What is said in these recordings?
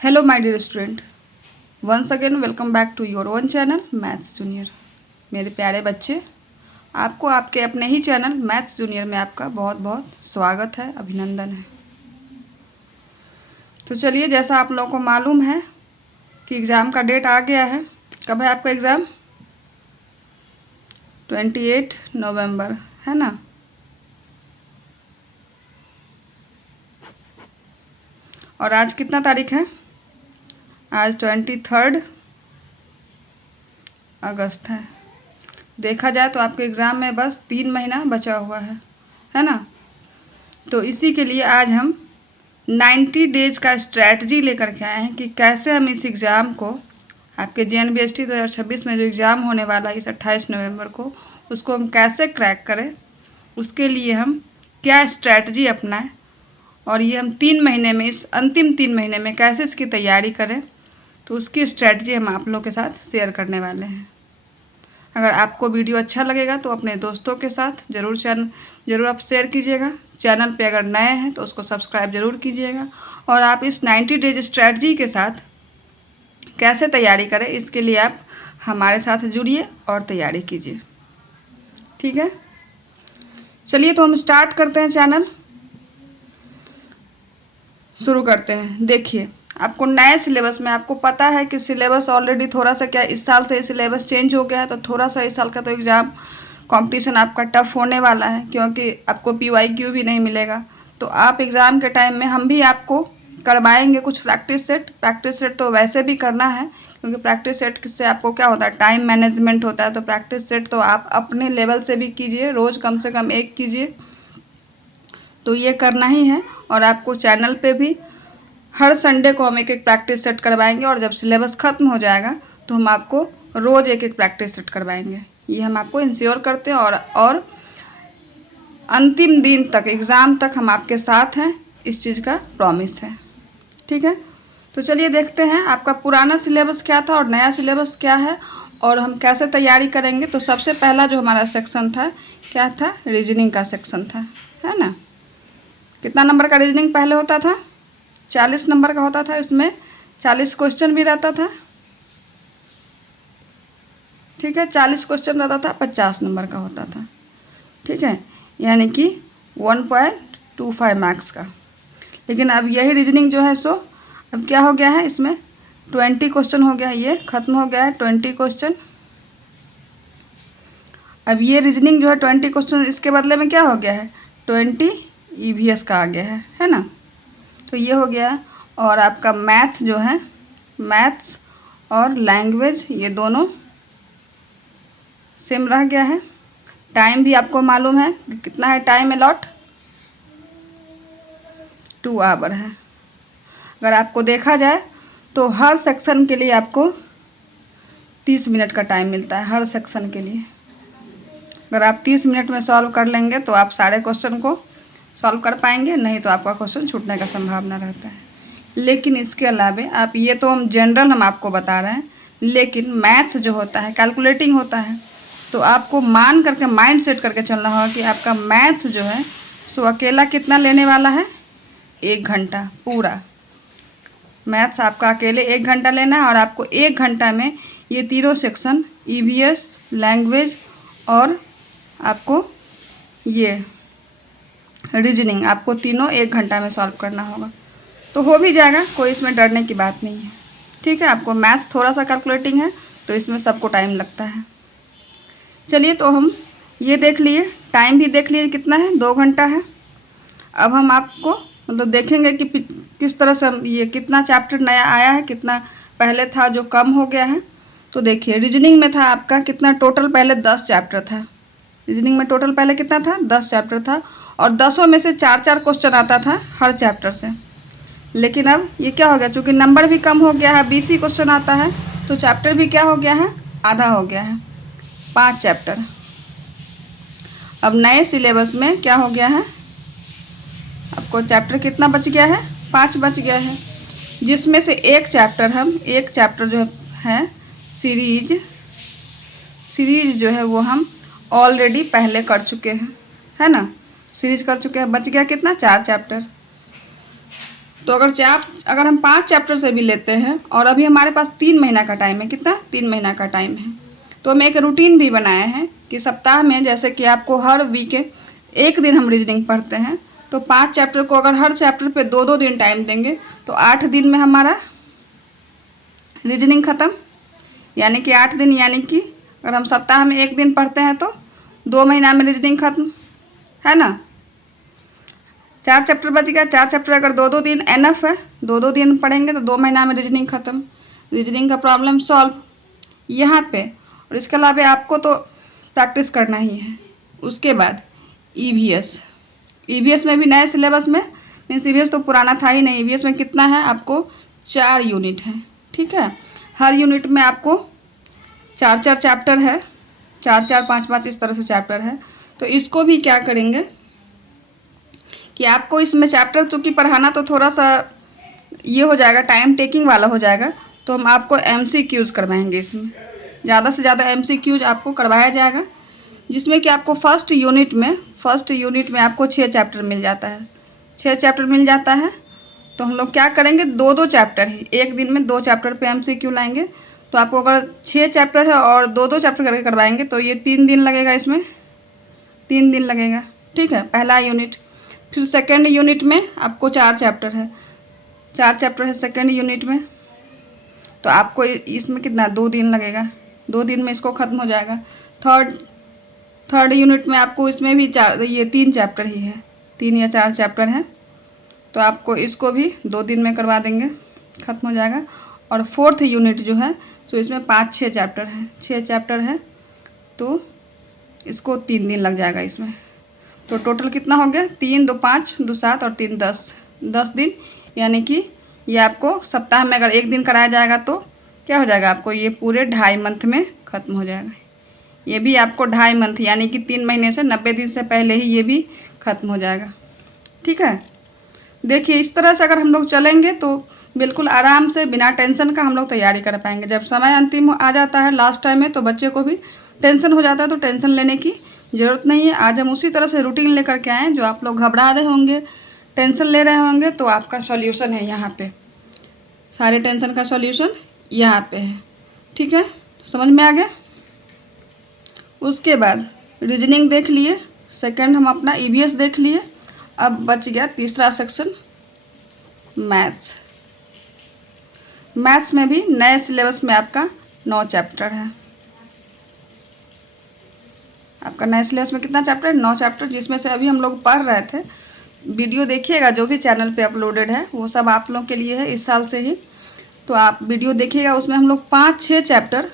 Hello my dear student, once again welcome back to your own channel maths junior. मेरे प्यारे बच्चे, आपको आपके अपने ही चैनल मैथ्स जूनियर में आपका बहुत बहुत स्वागत है, अभिनंदन है। तो चलिए, जैसा आप लोगों को मालूम है कि एग्ज़ाम का डेट आ गया है। कब है आपका एग्ज़ाम? 28 नवंबर, है ना। और आज कितना तारीख है? आज 23 अगस्त है। देखा जाए तो आपके एग्ज़ाम में बस 3 महीना बचा हुआ है ना। तो इसी के लिए आज हम 90 डेज का स्ट्रैटेजी लेकर के आए हैं कि कैसे हम इस एग्ज़ाम को, आपके JNBST 2026 में जो एग्ज़ाम होने वाला है इस 28 नवंबर को, उसको हम कैसे क्रैक करें, उसके लिए हम क्या स्ट्रैटेजी अपनाएं और ये हम 3 महीने में, इस अंतिम 3 महीने में कैसे इसकी तैयारी करें, तो उसकी स्ट्रैटेजी हम आप लोगों के साथ शेयर करने वाले हैं। अगर आपको वीडियो अच्छा लगेगा तो अपने दोस्तों के साथ ज़रूर आप शेयर कीजिएगा। चैनल पे अगर नए हैं तो उसको सब्सक्राइब ज़रूर कीजिएगा। और आप इस 90 डेज स्ट्रैटेजी के साथ कैसे तैयारी करें, इसके लिए आप हमारे साथ जुड़िए और तैयारी कीजिए, ठीक है। चलिए, तो हम स्टार्ट करते हैं, चैनल शुरू करते हैं। देखिए, आपको नए सिलेबस में, आपको पता है कि सिलेबस ऑलरेडी थोड़ा सा क्या, इस साल से सिलेबस चेंज हो गया है, तो थोड़ा सा इस साल का तो एग्ज़ाम कंपटीशन आपका टफ होने वाला है, क्योंकि आपको PYQ भी नहीं मिलेगा। तो आप एग्ज़ाम के टाइम में हम भी आपको करवाएंगे कुछ प्रैक्टिस सेट तो वैसे भी करना है, क्योंकि प्रैक्टिस सेट से आपको क्या होता है, टाइम मैनेजमेंट होता है। तो प्रैक्टिस सेट तो आप अपने लेवल से भी कीजिए, रोज़ कम से कम 1 कीजिए, तो ये करना ही है। और आपको चैनल पे भी हर संडे को हम एक प्रैक्टिस सेट करवाएंगे, और जब सिलेबस ख़त्म हो जाएगा तो हम आपको रोज़ एक प्रैक्टिस सेट करवाएंगे। ये हम आपको इंश्योर करते हैं, और अंतिम दिन तक, एग्ज़ाम तक हम आपके साथ हैं, इस चीज़ का प्रॉमिस है, ठीक है। तो चलिए देखते हैं आपका पुराना सिलेबस क्या था और नया सिलेबस क्या है, और हम कैसे तैयारी करेंगे। तो सबसे पहला जो हमारा सेक्शन था, क्या था? रीजनिंग का सेक्शन था, है ना। कितना नंबर का रीजनिंग पहले होता था? 40 नंबर का होता था। इसमें 40 क्वेश्चन भी रहता था, ठीक है। 40 क्वेश्चन रहता था, 50 नंबर का होता था, ठीक है, यानी कि 1.25 मार्क्स का। लेकिन अब यही रीजनिंग जो है सो अब क्या हो गया है, इसमें 20 क्वेश्चन हो गया है, ये ख़त्म हो गया है 20 क्वेश्चन। अब ये रीजनिंग जो है 20 क्वेश्चन, इसके बदले में क्या हो गया है, 20 EVS का आ गया है ना। तो ये हो गया। और आपका मैथ जो है, मैथ्स और लैंग्वेज, ये दोनों सेम रह गया है। टाइम भी आपको मालूम है कितना है, टाइम अलॉट 2 आवर है। अगर आपको देखा जाए तो हर सेक्शन के लिए आपको 30 मिनट का टाइम मिलता है, हर सेक्शन के लिए। अगर आप 30 मिनट में सॉल्व कर लेंगे तो आप सारे क्वेश्चन को सॉल्व कर पाएंगे, नहीं तो आपका क्वेश्चन छूटने का संभावना रहता है। लेकिन इसके अलावा आप, ये तो हम जनरल हम आपको बता रहे हैं, लेकिन मैथ्स जो होता है कैलकुलेटिंग होता है। तो आपको मान करके, माइंड सेट करके चलना होगा कि आपका मैथ्स जो है सो अकेला कितना लेने वाला है, 1 घंटा पूरा। मैथ्स आपका अकेले 1 घंटा लेना है, और आपको 1 घंटा में ये तीनों सेक्शन, EVS, लैंग्वेज और आपको ये रीजनिंग, आपको तीनों 1 घंटा में सॉल्व करना होगा। तो हो भी जाएगा, कोई इसमें डरने की बात नहीं है, ठीक है। आपको मैथ्स थोड़ा सा कैलकुलेटिंग है, तो इसमें सबको टाइम लगता है। चलिए, तो हम ये देख लिए, टाइम भी देख लिए कितना है, 2 घंटा है। अब हम आपको मतलब देखेंगे कि किस तरह से हम, ये कितना चैप्टर नया आया है, कितना पहले था जो कम हो गया है। तो देखिए, रीजनिंग में था आपका कितना, टोटल पहले 10 चैप्टर था। रीजनिंग में टोटल पहले कितना था, 10 चैप्टर था, और 10 में से 4-4 क्वेश्चन आता था हर चैप्टर से। लेकिन अब ये क्या हो गया, चूँकि नंबर भी कम हो गया है, 20 ही क्वेश्चन आता है, तो चैप्टर भी क्या हो गया है, आधा हो गया है, 5 चैप्टर। अब नए सिलेबस में क्या हो गया है, आपको चैप्टर कितना बच गया है, 5 बच गया है, जिसमें से एक चैप्टर जो है सीरीज जो है वो हम ऑलरेडी पहले कर चुके हैं, है ना। सीरीज कर चुके हैं, बच गया कितना, 4 चैप्टर। तो अगर हम 5 चैप्टर से भी लेते हैं और अभी हमारे पास 3 महीना का टाइम है, कितना 3 महीना का टाइम है, तो हम एक रूटीन भी बनाए हैं कि सप्ताह में जैसे कि आपको हर वीक एक दिन हम रीजनिंग पढ़ते हैं, तो 5 चैप्टर को अगर हर चैप्टर पे 2-2 दिन टाइम देंगे तो 8 दिन में हमारा रीजनिंग ख़त्म। यानी कि 8 दिन, यानी कि अगर हम सप्ताह में एक दिन पढ़ते हैं तो 2 महीना में रीजनिंग ख़त्म, है ना। 4 चैप्टर बच गया, 4 चैप्टर अगर 2-2 दिन एनफ है, 2-2 दिन पढ़ेंगे तो 2 महीना में रीजनिंग ख़त्म, रीजनिंग का प्रॉब्लम सॉल्व यहाँ पे। और इसके अलावा आपको तो प्रैक्टिस करना ही है। उसके बाद ईवीएस में भी नए सिलेबस में, मीन्स ईवीएस तो पुराना था ही नहीं, ईवीएस में कितना है आपको 4 यूनिट है, ठीक है। हर यूनिट में आपको 4-4 चैप्टर है, 4-4 5-5 इस तरह से चैप्टर है। तो इसको भी क्या करेंगे कि आपको इसमें चैप्टर चूँकि पढ़ाना तो थोड़ा सा ये हो जाएगा, टाइम टेकिंग वाला हो जाएगा, तो हम आपको MCQs करवाएंगे। इसमें ज़्यादा से ज़्यादा MCQs आपको करवाया जाएगा, जिसमें कि आपको फर्स्ट यूनिट में आपको 6 चैप्टर मिल जाता है, 6 चैप्टर मिल जाता है। तो हम लोग क्या करेंगे, 2-2 चैप्टर ही एक दिन में 2 चैप्टर पे MCQ लाएंगे। तो आपको अगर 6 चैप्टर है और 2-2 चैप्टर करके करवाएंगे तो ये 3 दिन लगेगा, इसमें 3 दिन लगेगा, ठीक है, पहला यूनिट। फिर सेकेंड यूनिट में आपको 4 चैप्टर है, 4 चैप्टर है सेकेंड यूनिट में, तो आपको इसमें कितना 2 दिन लगेगा, 2 दिन में इसको ख़त्म हो जाएगा। थर्ड यूनिट में आपको इसमें भी 3 चैप्टर ही है, 3 या 4 चैप्टर हैं, तो आपको इसको भी 2 दिन में करवा देंगे, ख़त्म हो जाएगा। और फोर्थ यूनिट जो है सो इसमें 5-6 चैप्टर हैं, 6 चैप्टर है, तो इसको 3 दिन लग जाएगा इसमें। तो टोटल कितना हो गया, 3 2 5 2 7 और 3 10 दिन। यानी कि ये आपको सप्ताह में अगर एक दिन कराया जाएगा तो क्या हो जाएगा, आपको ये पूरे 2.5 मंथ में ख़त्म हो जाएगा। ये भी आपको 2.5 मंथ यानी कि 3 महीने से 90 दिन से पहले ही ये भी ख़त्म हो जाएगा, ठीक है। देखिए इस तरह से अगर हम लोग चलेंगे तो बिल्कुल आराम से बिना टेंशन का हम लोग तैयारी कर पाएंगे। जब समय अंतिम आ जाता है लास्ट टाइम में तो बच्चे को भी टेंशन हो जाता है, तो टेंशन लेने की ज़रूरत नहीं है। आज हम उसी तरह से रूटीन लेकर के आए, जो आप लोग घबरा रहे होंगे, टेंशन ले रहे होंगे, तो आपका सॉल्यूशन है यहाँ पे, सारे टेंशन का सॉल्यूशन यहाँ पे है, ठीक है। समझ में आ गया। उसके बाद रीजनिंग देख लिए, सेकंड हम अपना ईवीएस देख लिए। अब बच गया तीसरा सेक्शन मैथ्स में भी नए सिलेबस में आपका 9 चैप्टर है। आपका नए सिलेबस में कितना चैप्टर, 9 चैप्टर, जिसमें से अभी हम लोग पढ़ रहे थे। वीडियो देखिएगा जो भी चैनल पे अपलोडेड है वो सब आप लोग के लिए है इस साल से ही, तो आप वीडियो देखिएगा, उसमें हम लोग 5-6 चैप्टर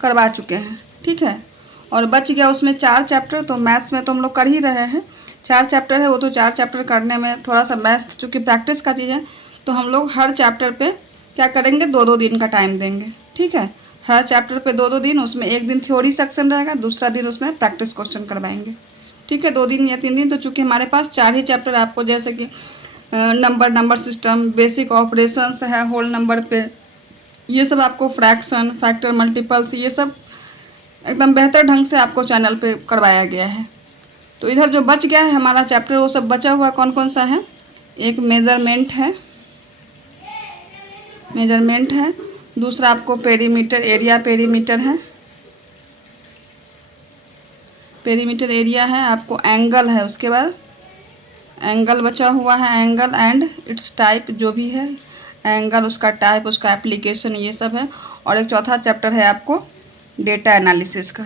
करवा चुके हैं, ठीक है। और बच गया उसमें 4 चैप्टर, तो मैथ्स में तो हम लोग कर ही रहे हैं, 4 चैप्टर है वो, तो 4 चैप्टर करने में थोड़ा सा मैथ्स चूँकि प्रैक्टिस का चीज़ है, तो हम लोग हर चैप्टर पे क्या करेंगे, 2-2 दिन का टाइम देंगे, ठीक है। हर चैप्टर पे 2-2 दिन, उसमें एक दिन थ्योरी सेक्शन रहेगा, दूसरा दिन उसमें प्रैक्टिस क्वेश्चन करवाएंगे, ठीक है। 2 दिन या 3 दिन। तो चूँकि हमारे पास 4 ही चैप्टर आपको, जैसे कि नंबर सिस्टम, बेसिक ऑपरेशंस है होल नंबर पे, ये सब आपको फ्रैक्शन, फैक्टर, मल्टीपल्स, ये सब एकदम बेहतर ढंग से आपको चैनल पे करवाया गया है। तो इधर जो बच गया है हमारा चैप्टर, वो सब बचा हुआ कौन कौन सा है, एक मेजरमेंट है, दूसरा आपको पेरीमीटर एरिया, पेरीमीटर एरिया है, आपको एंगल है, उसके बाद एंगल बचा हुआ है, एंगल एंड इट्स टाइप, जो भी है एंगल, उसका टाइप, उसका एप्लीकेशन, ये सब है। और एक चौथा चैप्टर है आपको डेटा एनालिसिस का।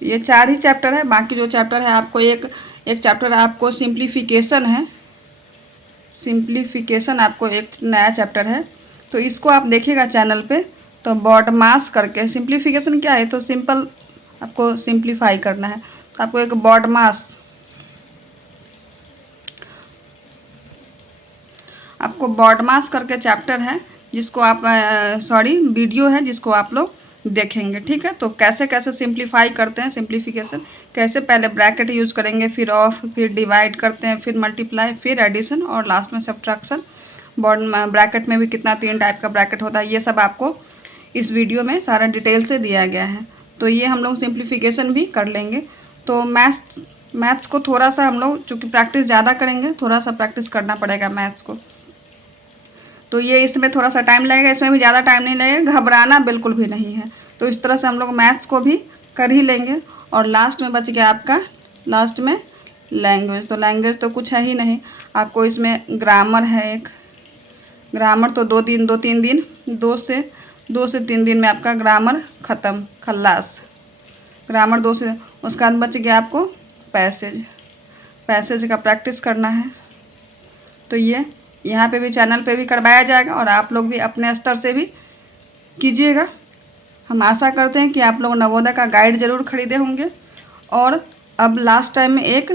ये 4 ही चैप्टर है। बाकी जो चैप्टर है आपको एक चैप्टर आपको सिंप्लीफिकेशन है, सिंप्लीफिकेशन आपको एक नया चैप्टर है, तो इसको आप देखिएगा चैनल पे। तो बॉड मास करके, सिंप्लीफिकेशन क्या है, तो सिंपल आपको सिंप्लीफाई करना है, तो आपको एक बॉड मास करके चैप्टर है, जिसको आप वीडियो है जिसको आप लोग देखेंगे, ठीक है। तो कैसे कैसे सिंप्लीफाई करते हैं, सिंप्लीफिकेशन कैसे, पहले ब्रैकेट यूज़ करेंगे, फिर ऑफ, फिर डिवाइड करते हैं, फिर मल्टीप्लाई, फिर एडिशन और लास्ट में सब्ट्रैक्शन। ब्रैकेट में भी कितना 3 टाइप का ब्रैकेट होता है, ये सब आपको इस वीडियो में सारा डिटेल से दिया गया है। तो ये हम लोग सिंप्लीफिकेशन भी कर लेंगे। तो मैथ्स मैथ्स को थोड़ा सा हम लोग चूँकि प्रैक्टिस ज़्यादा करेंगे, थोड़ा सा प्रैक्टिस करना पड़ेगा मैथ्स को। तो ये इसमें थोड़ा सा टाइम लगेगा, इसमें भी ज़्यादा टाइम नहीं लगेगा, घबराना बिल्कुल भी नहीं है। तो इस तरह से हम लोग मैथ्स को भी कर ही लेंगे। और लास्ट में बच गया आपका, लास्ट में लैंग्वेज। तो लैंग्वेज तो कुछ है ही नहीं, आपको इसमें ग्रामर है एक, ग्रामर तो 2-3 दिन, 2 से 3 दिन में आपका ग्रामर ख़त्म, खल्लास। ग्रामर 2 से, उसके बाद बच गया आपको पैसेज का प्रैक्टिस करना है। तो ये यहाँ पे भी चैनल पे भी करवाया जाएगा और आप लोग भी अपने स्तर से भी कीजिएगा। हम आशा करते हैं कि आप लोग नवोदय का गाइड ज़रूर खरीदे होंगे। और अब लास्ट टाइम में एक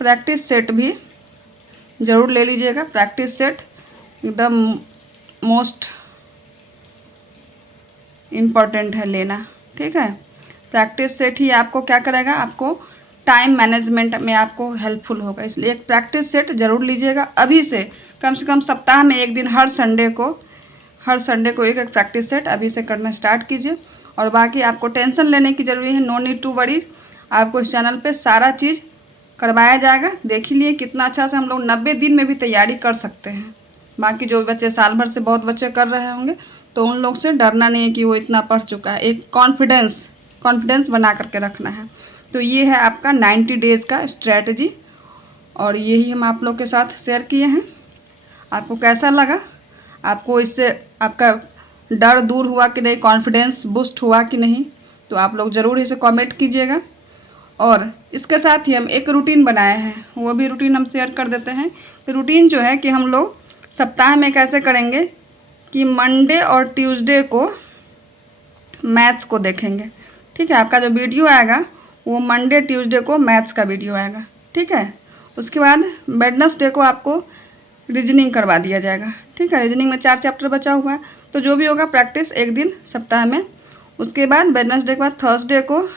प्रैक्टिस सेट भी ज़रूर ले लीजिएगा। प्रैक्टिस सेट एकदम मोस्ट इम्पॉर्टेंट है लेना, ठीक है। प्रैक्टिस सेट ही आपको क्या करेगा, आपको टाइम मैनेजमेंट में आपको हेल्पफुल होगा। इसलिए एक प्रैक्टिस सेट ज़रूर लीजिएगा अभी से कम सप्ताह में एक दिन, हर संडे को एक प्रैक्टिस सेट अभी से करना स्टार्ट कीजिए। और बाकी आपको टेंशन लेने की ज़रूरी है, नो नीड टू वरी। आपको इस चैनल पे सारा चीज़ करवाया जाएगा। देख ही लिए कितना अच्छा से हम लोग 90 दिन में भी तैयारी कर सकते हैं। बाकी जो बच्चे साल भर से बहुत बच्चे कर रहे होंगे तो उन लोग से डरना नहीं है कि वो इतना पढ़ चुका है। एक कॉन्फिडेंस बना करके रखना है। तो ये है आपका 90 डेज़ का स्ट्रैटेजी और यही हम आप लोग के साथ शेयर किए हैं। आपको कैसा लगा, आपको इससे आपका डर दूर हुआ कि नहीं, कॉन्फिडेंस बूस्ट हुआ कि नहीं, तो आप लोग ज़रूर इसे कमेंट कीजिएगा। और इसके साथ ही हम एक रूटीन बनाए हैं, वो भी रूटीन हम शेयर कर देते हैं। रूटीन जो है कि हम लोग सप्ताह में कैसे करेंगे कि मंडे और ट्यूसडे को मैथ्स को देखेंगे, ठीक है। आपका जो वीडियो आएगा वो मंडे ट्यूसडे को मैथ्स का वीडियो आएगा, ठीक है। उसके बाद वेडनेसडे को आपको रीजनिंग करवा दिया जाएगा, ठीक है। रीजनिंग में 4 चैप्टर बचा हुआ है, तो जो भी होगा प्रैक्टिस एक दिन सप्ताह में। उसके बाद वेडनेसडे के बाद थर्सडे को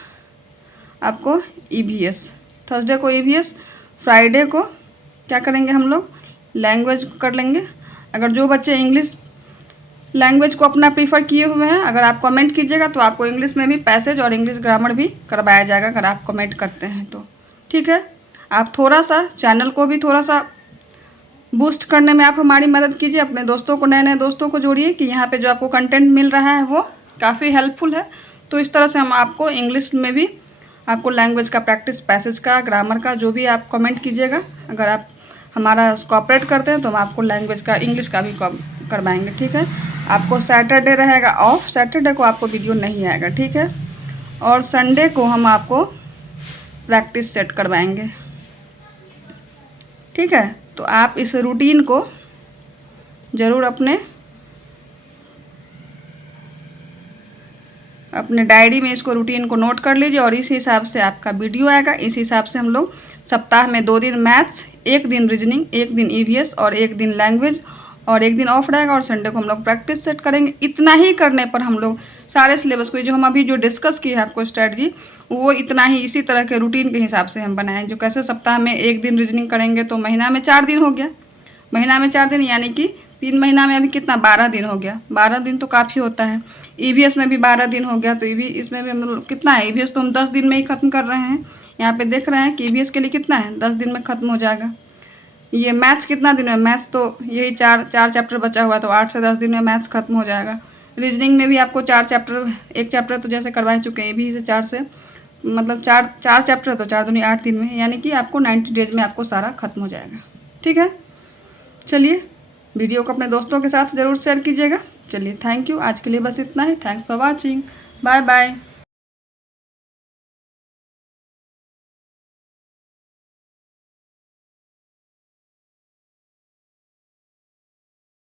आपको ईवीएस, थर्सडे को ईवीएस, फ्राइडे को क्या करेंगे हम लोग, लैंग्वेज कर लेंगे। अगर जो बच्चे इंग्लिश लैंग्वेज को अपना प्रीफर किए हुए हैं, अगर आप कमेंट कीजिएगा तो आपको इंग्लिश में भी पैसेज और इंग्लिश ग्रामर भी करवाया जाएगा, अगर आप कमेंट करते हैं तो, ठीक है। आप थोड़ा सा चैनल को भी थोड़ा सा बूस्ट करने में आप हमारी मदद कीजिए। अपने दोस्तों को, नए दोस्तों को जोड़िए कि यहाँ पे जो आपको कंटेंट मिल रहा है वो काफ़ी हेल्पफुल है। तो इस तरह से हम आपको इंग्लिश में भी आपको लैंग्वेज का प्रैक्टिस, पैसेज का, ग्रामर का, जो भी आप कमेंट कीजिएगा, अगर आप हमारा कोऑपरेट करते हैं तो हम आपको लैंग्वेज का, इंग्लिश का भी करवाएंगे, ठीक है। आपको सैटरडे रहेगा ऑफ, सैटरडे को आपको वीडियो नहीं आएगा, ठीक है। और संडे को हम आपको प्रैक्टिस सेट करवाएंगे, ठीक है। तो आप इस रूटीन को ज़रूर अपने डायरी में इसको रूटीन को नोट कर लीजिए और इस हिसाब से आपका वीडियो आएगा। इस हिसाब से हम लोग सप्ताह में 2 दिन मैथ्स, 1 दिन रीजनिंग, 1 दिन ईवीएस और 1 दिन लैंग्वेज और 1 दिन ऑफ रहेगा। और संडे को हम लोग प्रैक्टिस सेट करेंगे। इतना ही करने पर हम लोग सारे सिलेबस को, जो हम अभी जो डिस्कस किए हैं आपको स्ट्रैटेजी, वो इतना ही इसी तरह के रूटीन के हिसाब से हम बनाएं। जो कैसे सप्ताह में 1 दिन रीजनिंग करेंगे तो महीना में 4 दिन हो गया, महीना में 4 दिन, यानी कि 3 महीना में अभी कितना, 12 दिन हो गया। 12 दिन तो काफ़ी होता है। ईवीएस में भी 12 दिन हो गया, तो इसमें भी हम लोग कितना है, ईवीएस तो हम 10 दिन में ही ख़त्म कर रहे हैं। यहाँ पे देख रहे हैं कि ईवीएस के लिए कितना है, 10 दिन में ख़त्म हो जाएगा। ये मैथ्स कितना दिन में, मैथ्स तो यही 4 चैप्टर बचा हुआ, तो 8 से 10 दिन में मैथ्स ख़त्म हो जाएगा। रीजनिंग में भी आपको 4 चैप्टर, 1 चैप्टर तो जैसे करवा चुके हैं, ये भी से 4 से मतलब 4 चैप्टर, तो 4 दूनी 8 दिन में, यानी कि आपको 90 डेज में आपको सारा ख़त्म हो जाएगा, ठीक है। चलिए, वीडियो को अपने दोस्तों के साथ ज़रूर शेयर कीजिएगा। चलिए, थैंक यू। आज के लिए बस इतना ही। Thanks for watching. Bye bye.